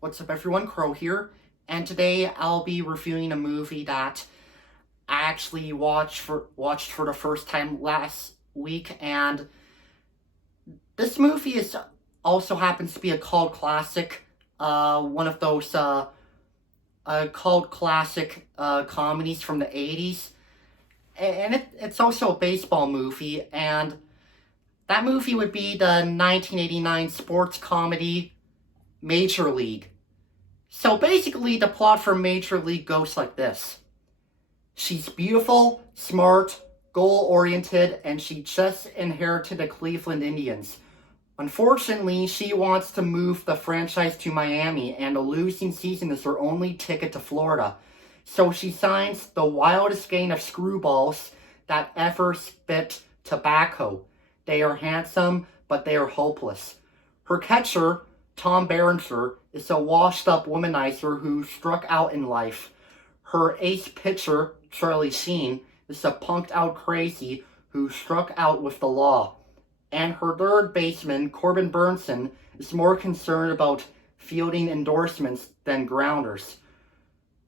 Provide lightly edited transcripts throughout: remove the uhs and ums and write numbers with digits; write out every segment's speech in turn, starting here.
What's up everyone, Crow here, and today I'll be reviewing a movie that I actually watched for the first time last week, and this movie is also happens to be a cult classic, one of those cult classic comedies from the 80s, and it's also a baseball movie, and that movie would be the 1989 sports comedy Major League. So basically, the plot for Major League goes like this. She's beautiful, smart, goal-oriented, and she just inherited the Cleveland Indians. Unfortunately, she wants to move the franchise to Miami, and the losing season is her only ticket to Florida. So she signs the wildest gang of screwballs that ever spit tobacco. They are handsome, but they are hopeless. Her catcher, Tom Berenger, is a washed-up womanizer who struck out in life. Her ace pitcher, Charlie Sheen, is a punked-out crazy who struck out with the law. And her third baseman, Corbin Burnson, is more concerned about fielding endorsements than grounders.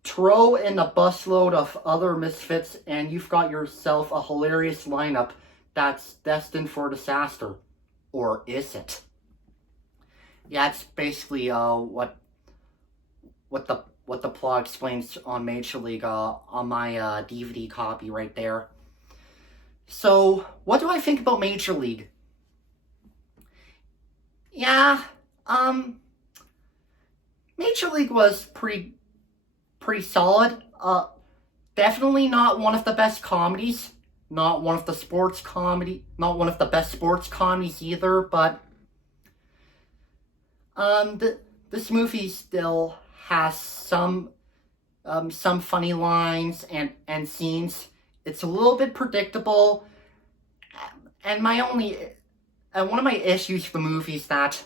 Throw in a busload of other misfits, and you've got yourself a hilarious lineup that's destined for disaster. Or is it? Yeah, it's basically what the plot explains on Major League on my DVD copy right there. So, what do I think about Major League? Yeah, Major League was pretty solid. Definitely not one of the best comedies. Not one of the not one of the best sports comedies either, but this movie still has some funny lines and scenes. It's a little bit predictable, and one of my issues with the movie is that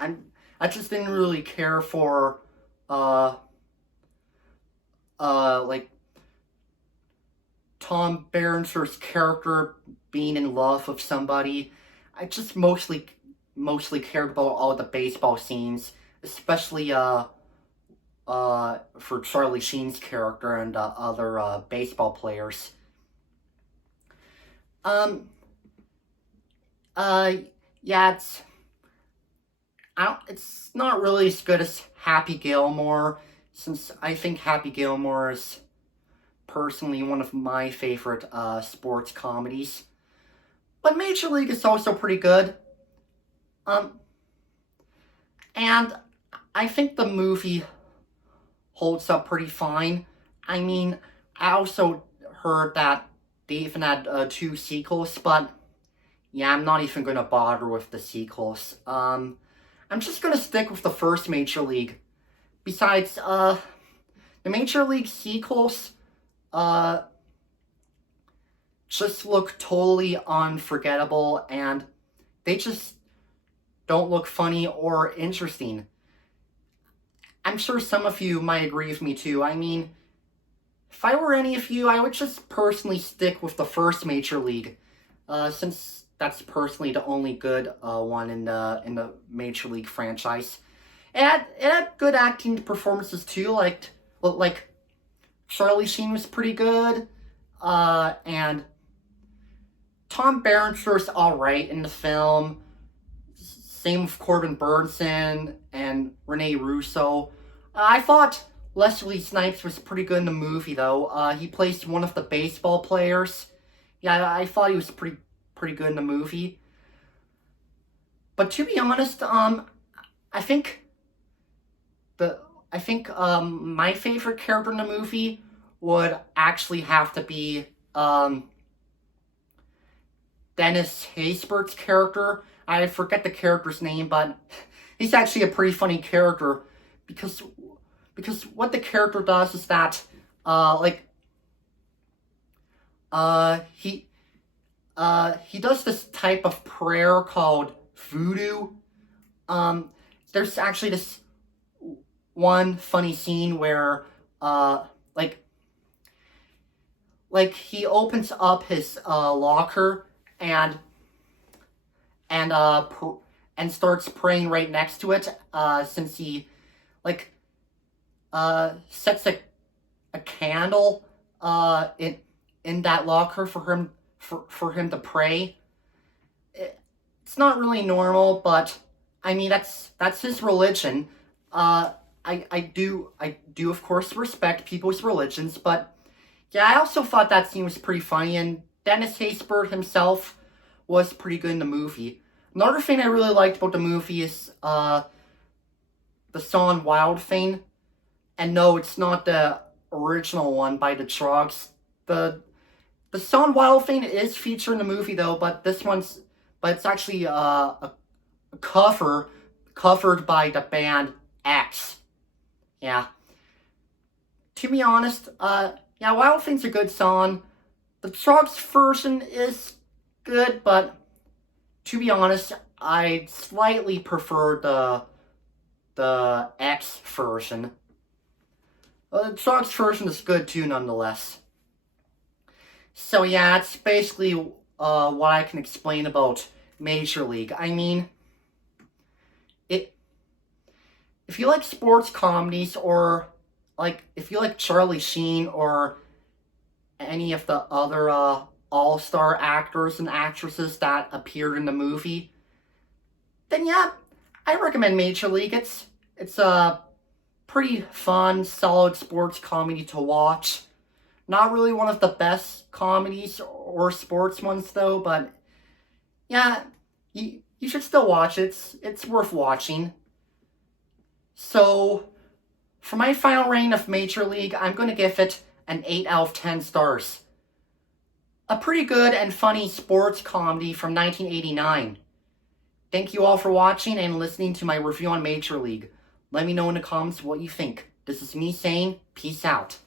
I just didn't really care for like Tom Berenger's character being in love with somebody. I just mostly cared about all the baseball scenes, especially for Charlie Sheen's character and other baseball players. Um uh yeah, it's not really as good as Happy Gilmore, since I think Happy Gilmore is personally one of my favorite sports comedies. But Major League is also pretty good. Um and I think the movie holds up pretty fine. I mean, I also heard that they even had two sequels, but yeah, I'm not even gonna bother with the sequels. I'm just gonna stick with the first Major League. Besides, the Major League sequels, uh, just look totally unforgettable, and they just don't look funny or interesting. I'm sure some of you might agree with me too. I mean, if I were any of you, I would just personally stick with the first Major League, since that's personally the only good one in the Major League franchise. It had good acting performances too, like Charlie Sheen was pretty good, and Tom Berenger's all right in the film. Same with Corbin Burnson and Rene Russo. I thought Leslie Snipes was pretty good in the movie, though. He plays one of the baseball players. Yeah, I thought he was pretty good in the movie. But to be honest, I think the my favorite character in the movie would actually have to be Dennis Haysbert's character. I forget the character's name, but he's actually a pretty funny character because what the character does is that like he he does this type of prayer called voodoo. There's actually this one funny scene where like he opens up his locker and and and starts praying right next to it, since he, like, sets a candle, in that locker for him to pray. It's not really normal, but I mean that's his religion. I do of course respect people's religions, but yeah, I also thought that scene was pretty funny, and Dennis Haysbert himself was pretty good in the movie. Another thing I really liked about the movie is the song Wild Thing. And no, it's not the original one by the Trogs. The song Wild Thing is featured in the movie though, but it's actually a covered by the band X. Yeah. To be honest, yeah, Wild Thing's a good song. The Trogs version is good, but to be honest, I slightly prefer the X version. The Trogs version is good too, nonetheless. So yeah, that's basically what I can explain about Major League. I mean, if you like sports comedies, or like if you like Charlie Sheen or any of the other all-star actors and actresses that appeared in the movie, then yeah, I recommend Major League. It's a pretty fun, solid sports comedy to watch. Not really one of the best comedies or sports ones though, but yeah, you should still watch it. It's worth watching. So, for my final rating of Major League, I'm going to give it an 8 out of 10 stars. A pretty good and funny sports comedy from 1989. Thank you all for watching and listening to my review on Major League. Let me know in the comments what you think. This is me saying, peace out.